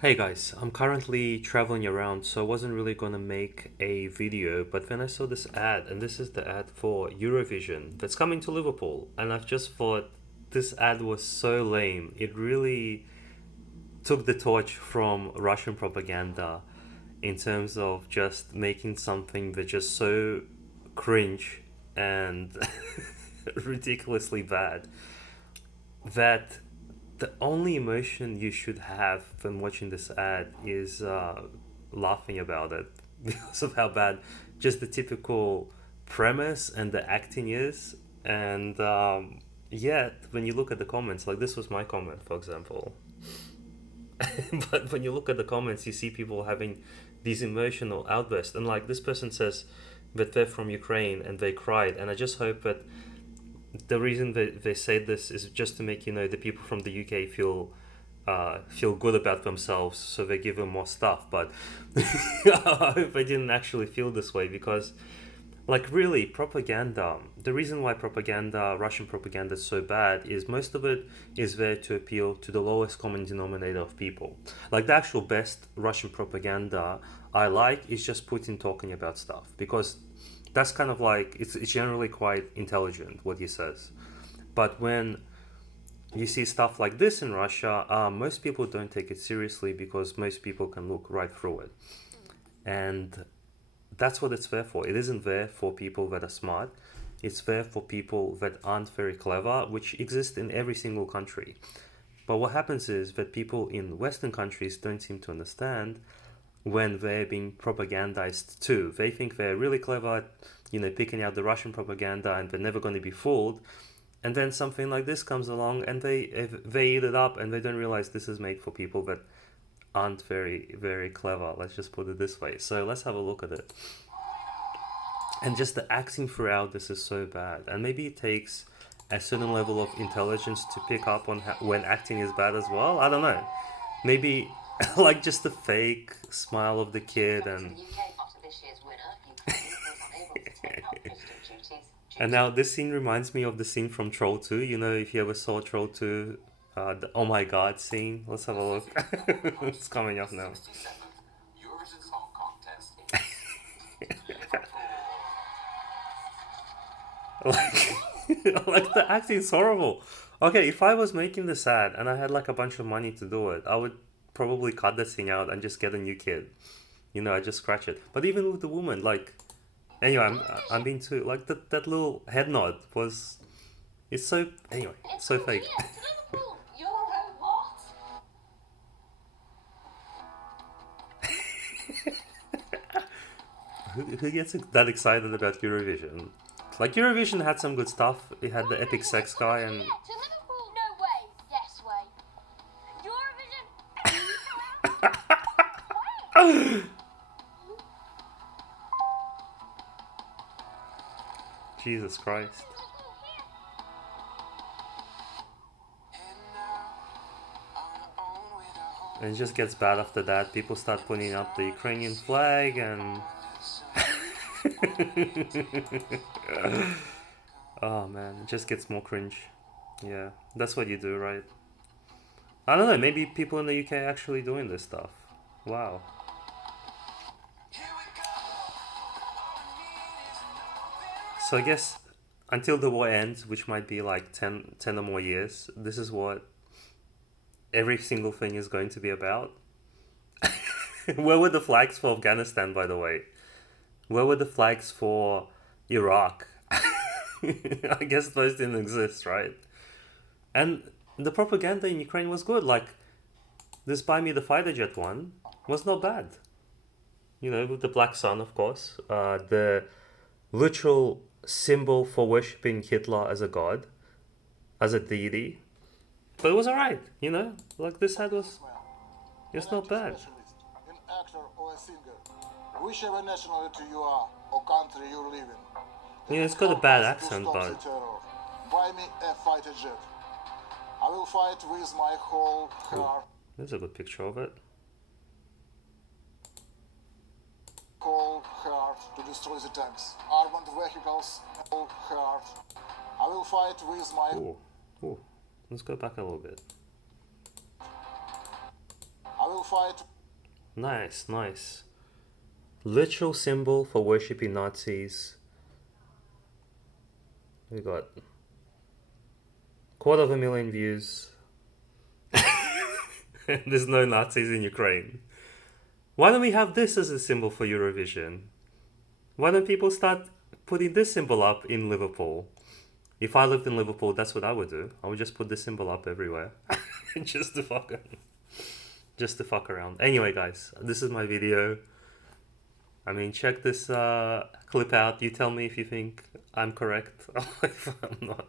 Hey guys, I'm currently traveling around, so I wasn't really gonna make a video, but then I saw this ad, and this is the ad for Eurovision that's coming to Liverpool, and I've just thought this ad was so lame. It really took the torch from Russian propaganda in terms of just making something that's just so cringe and ridiculously bad that the only emotion you should have when watching this ad is laughing about it because of how bad just the typical premise and the acting is. And yet, when you look at the comments, like this was my comment, for example, but when you look at the comments, you see people having these emotional outbursts. And like this person says that they're from Ukraine and they cried. And I just hope that the reason they say this is just to make the people from the UK feel good about themselves, so they give them more stuff. But I hope they didn't actually feel this way because, like, really, propaganda. The reason why propaganda, Russian propaganda, is so bad is most of it is there to appeal to the lowest common denominator of people. Like the actual best Russian propaganda I like is just Putin talking about stuff because that's kind of like it's generally quite intelligent what he says. But when you see stuff like this in Russia, most people don't take it seriously because most people can look right through it. And that's what it's there for. It isn't there for people that are smart. It's there for people that aren't very clever, which exist in every single country. But what happens is that people in Western countries don't seem to understand when they're being propagandized too. They think they're really clever at, picking out the Russian propaganda and they're never going to be fooled. And then something like this comes along and they eat it up and they don't realize this is made for people that aren't very, very clever. Let's just put it this way. So let's have a look at it. And just the acting throughout this is so bad. And maybe it takes a certain level of intelligence to pick up on when acting is bad as well. I don't know. Maybe like just the fake smile of the kid and now this scene reminds me of the scene from Troll 2. You know, if you ever saw Troll 2, the oh my god scene. Let's have a look. It's coming up now. Like, like the acting is horrible. Okay, if I was making this ad and I had like a bunch of money to do it, I would probably cut that scene out and just get a new kid. I just scratch it. But even with the woman, like, anyway, I'm being too like that little head nod was it's so anyway so fake. Who gets that excited about Eurovision? Like Eurovision had some good stuff. It had the epic sex guy and Jesus Christ. And it just gets bad after that. People start putting up the Ukrainian flag and oh man, it just gets more cringe. Yeah, that's what you do, right? I don't know, maybe people in the UK are actually doing this stuff. Wow. So I guess until the war ends, which might be like 10 or more years, this is what every single thing is going to be about. Where were the flags for Afghanistan, by the way? Where were the flags for Iraq? I guess those didn't exist, right? And the propaganda in Ukraine was good. Like, this Buy Me the Fighter Jet one was not bad. With the Black Sun, of course. The literal symbol for worshipping Hitler as a god, as a deity. But it was alright, Like, this ad was. It's not bad. An actor or a singer, whichever nationality you are or country you live in. It's got a bad accent, but. Buy me a fighter jet. I will fight with my whole heart. There's a good picture of it. Whole heart to destroy the tanks, armored vehicles. Whole heart. I will fight with my. Ooh. Let's go back a little bit. I will fight. Nice, nice. Literal symbol for worshipping Nazis. We got 250,000 views. There's no Nazis in Ukraine. Why don't we have this as a symbol for Eurovision? Why don't people start putting this symbol up in Liverpool? If I lived in Liverpool, that's what I would do. I would just put this symbol up everywhere. just to fuck just to fuck around. Anyway, guys, this is my video. I mean, check this clip out. You tell me if you think I'm correct. If I'm not.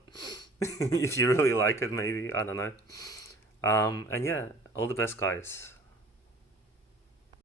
If you really like it, maybe. I don't know. And yeah, all the best, guys.